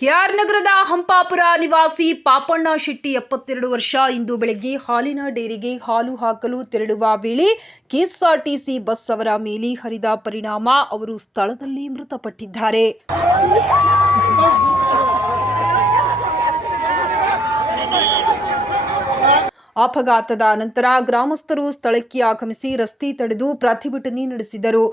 K R ನಗರದ ಹಂಪಾಪುರ ನಿವಾಸಿ ಪಾಪಣ್ಣ ಶೆಟ್ಟಿ ಎಪ್ಪತ್ತೆರಡು ವರ್ಷ. ಇಂದು ಬೆಳಗ್ಗೆ ಹಾಲಿನ ಡೇರಿಗೆ ಹಾಲು ಹಾಕಲು ತೆರಳುವ ವೇಳೆ ಕೆಎಸ್ಆರ್ಟಿಸಿ ಬಸ್ ಅವರ ಮೇಲೆ ಹರಿದ ಪರಿಣಾಮ ಅವರು ಸ್ಥಳದಲ್ಲಿ ಮೃತಪಟ್ಟಿದ್ದಾರೆ. ಅಪಘಾತದ ನಂತರ ಗ್ರಾಮಸ್ಥರು ಸ್ಥಳಕ್ಕೆ ಆಗಮಿಸಿ ರಸ್ತೆ ತಡೆದು ಪ್ರತಿಭಟನೆ ನಡೆಸಿದರು.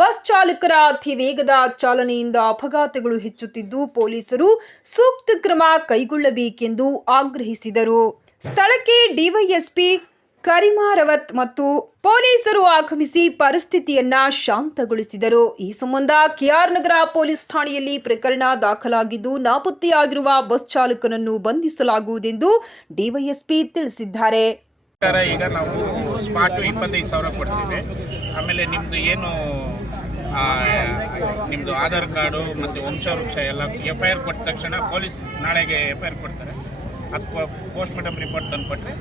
ಬಸ್ ಚಾಲಕರ ಅತಿ ವೇಗದ ಚಾಲನೆಯಿಂದ ಅಪಘಾತಗಳು ಹೆಚ್ಚುತ್ತಿದ್ದು ಪೊಲೀಸರು ಸೂಕ್ತ ಕ್ರಮ ಕೈಗೊಳ್ಳಬೇಕೆಂದು ಆಗ್ರಹಿಸಿದರು. ಸ್ಥಳಕ್ಕೆ ಡಿವೈಎಸ್ಪಿ ಕರಿಮಾರವತ್ ಮತ್ತು ಪೊಲೀಸರು ಆಗಮಿಸಿ ಪರಿಸ್ಥಿತಿಯನ್ನ ಶಾಂತಗೊಳಿಸಿದರು. ಈ ಸಂಬಂಧ ಕೆಆರ್ ನಗರ ಪೊಲೀಸ್ ಠಾಣೆಯಲ್ಲಿ ಪ್ರಕರಣ ದಾಖಲಾಗಿದ್ದು ನಾಪತ್ತೆಯಾಗಿರುವ ಬಸ್ ಚಾಲಕನನ್ನು ಬಂಧಿಸಲಾಗುವುದೆಂದು ಡಿವೈಎಸ್ಪಿ ತಿಳಿಸಿದ್ದಾರೆ. ಈಗ ನಾವು ಸ್ಪಾಟು ಇಪ್ಪತ್ತೈದು ಸಾವಿರ ಕೊಡ್ತೀವಿ ಆಮೇಲೆ ನಿಮ್ಮದು ಏನು ನಿಮ್ಮದು ಆಧಾರ್ ಕಾರ್ಡು ಮತ್ತು ವಂಶವೃಕ್ಷ ಎಲ್ಲ ಎಫ್ ಐ ಆರ್ ಕೊಟ್ಟ ತಕ್ಷಣ ಪೊಲೀಸ್ ನಾಳೆಗೆ ಎಫ್ ಐ ಆರ್ ಕೊಡ್ತಾರೆ. ಅದು ಪೋಸ್ಟ್ ಮಾರ್ಟಮ್ ರಿಪೋರ್ಟ್ ತಂದು ಕೊಟ್ಟರೆ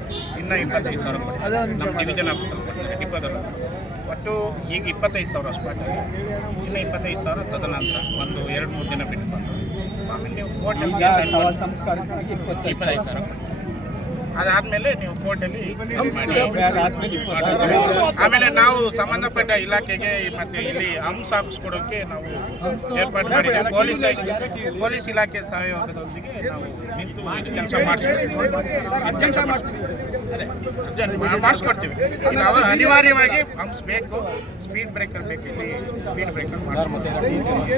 ಇನ್ನೂ ಇಪ್ಪತ್ತೈದು ಸಾವಿರ ಕೊಡ್ತಾರೆ. ನಮ್ಮ ಡಿವಿಷನ್ ಆಫೀಸಲ್ಲಿ ಕೊಡ್ತಾರೆ ಡಿಪೋದಲ್ಲಿ. ಒಟ್ಟು ಈಗ ಇಪ್ಪತ್ತೈದು ಸಾವಿರ ಸ್ಪಾಟಲ್ಲಿ ಇನ್ನು ಇಪ್ಪತ್ತೈದು ಸಾವಿರ ತದನಂತರ ಒಂದು ಎರಡು ಮೂರು ದಿನ ಬಿಟ್ಟು ಬಂದು ಸೊ ಆಮೇಲೆ ನೀವು ಕೋರ್ಟಲ್ಲಿ ಇಪ್ಪತ್ತೈದು ಸಾವಿರ. ಅದಾದ್ಮೇಲೆ ನೀವು ಕೋರ್ಟಲ್ಲಿ ಆಮೇಲೆ ನಾವು ಸಂಬಂಧಪಟ್ಟ ಇಲಾಖೆಗೆ ಮತ್ತೆ ಇಲ್ಲಿ ಹಂಸ ಹಾಕಿಸ್ಕೊಡೋಕೆ ನಾವು ಏರ್ಪಾಡು ಮಾಡಿದ್ದೀವಿ ಪೊಲೀಸ್ ಪೊಲೀಸ್ ಇಲಾಖೆ ಸಹಯೋಗದೊಂದಿಗೆ ನಾವು ನಿಂತು ಕೆಲಸ ಮಾಡಿಸ್ತೀವಿ. ಕೆಲಸ ಮಾಡ್ತೀವಿ. ಅದೇ. ಅರ್ಜೆಂಟ್ ಮಾ- ಮಾಡಿಸ್ಕೊಡ್ತೀವಿ. ನಾವು ಅನಿವಾರ್ಯವಾಗಿ ಹಂಸ್ ಬೇಕು. ಸ್ಪೀಡ್ ಬ್ರೇಕರ್ ಬೇಕು ಇಲ್ಲಿ ಸ್ಪೀಡ್ ಬ್ರೇಕರ್ ಮಾಡಿಸ್ಕೊಡ್ತೀವಿ.